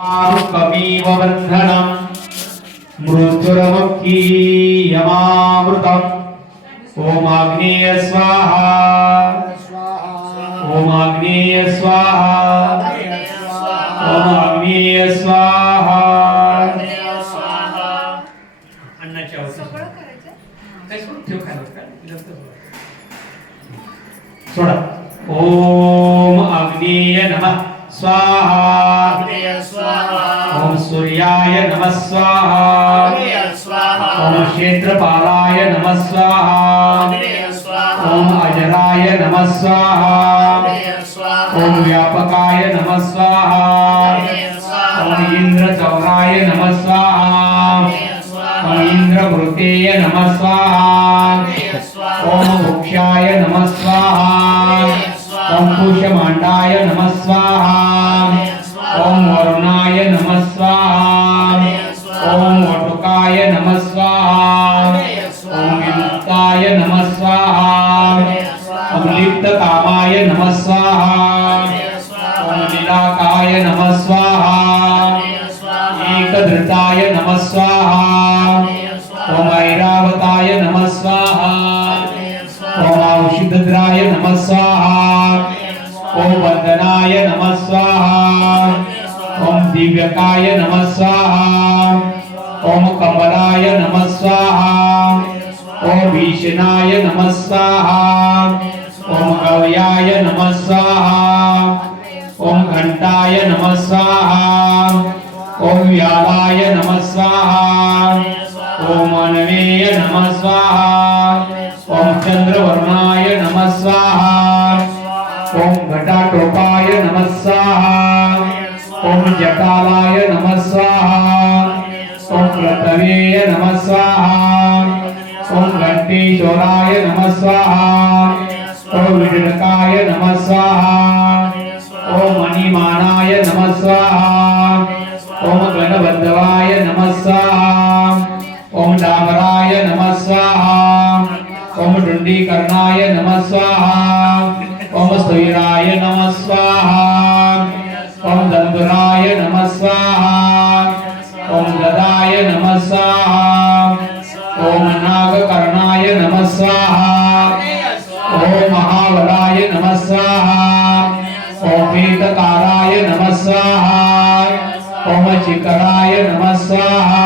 कमीव बन्धनम् मृत्युरमुक्तीयमामृतम् ॐ आग्नेय स्वाहा। ॐ आग्नेय स्वाहा ॐ स्वाहा सोडा ओम आग्नेय नमः. स्वाहा. सूर्याय नमः स्वाहा ओम क्षेत्रपालाय नमः स्वाहा ओम अजराय नमः स्वाहा ओम व्यापकाय नमः स्वाहा ओम इंद्रचौराय नमः स्वाहा ओम इंद्रभृतेय नमः स्वाहा ओम मोक्षाय नमः स्वाहा ओम कुशमांडाय नमः स्वाहा स्वाहा ओम वटुकाय नमः स्वाहा ओम विमुक्ताय नमः स्वाहा ओम लिप्तकामाय नमः स्वाहा ओम नमः स्वाहा एकदृताय नमः स्वाहा ओम ऐरावताय नमः स्वाहा ओम औषधद्राय नमः स्वाहा ओम वंदनाय नमः स्वाहा ఓం దివ్యకాయ నమ స్వాహా. ఓం కమలాయ నమ స్వాహా. ఓం భీషణాయ నమ స్వాహా. ఓం గవ్యాయ నమ స్వాహా. ఓం ఘంటాయ నమ స్వాహా. ఓం వ్యాలాయ నమ స్వాహా. ఓం మానవేయ నమ ఓం చంద్రవర్ణాయ నమ ఓం ఘటాటోపాయ నమ ओम जटालाय नमः स्वाहा ओम प्रतवेय नमः स्वाहा ओम घंटेश्वराय नमः स्वाहा ओम विडकाय नमः स्वाहा ओम मणिमानाय नमः स्वाहा ओम गणबद्धवाय नमः स्वाहा ओम डामराय नमः स्वाहा ओम डुंडीकर्णाय नमः स्वाहा ओम स्थविराय नमः स्वाहा ओम नागकर्णाय नमः स्वाहा ओम महाबलाय नमः स्वाहा ओम वेदकाराय नमः स्वाहा ओम चिकराय नमः स्वाहा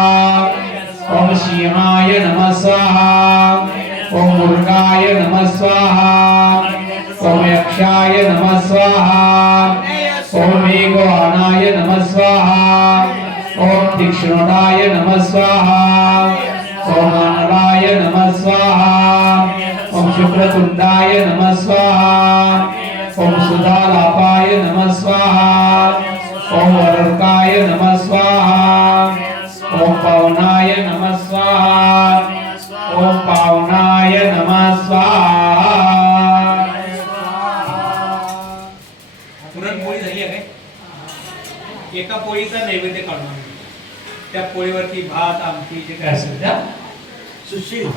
ओम शिवाय नमः स्वाहा ओम मुर्गाय नमः स्वाहा ओम यक्षाय नमः स्वाहा ओम मेघवानाय नमः स्वाहा ओम तीक्ष्णोडाय नमः स्वाहा शुक्रतुंडाय नमः स्वाहा। ओम सुधालापाय नमः स्वाहा। ओम वरुकाय नमः स्वाहा। ओम पवनाय नमः स्वाहा। ओम पावनाय नमः स्वाहा। पुरणपोळी झाली एका पोळीचा नैवेद्य काढून त्या पोळीवरती भात, आमटी, जे काय असेल त्या सुशील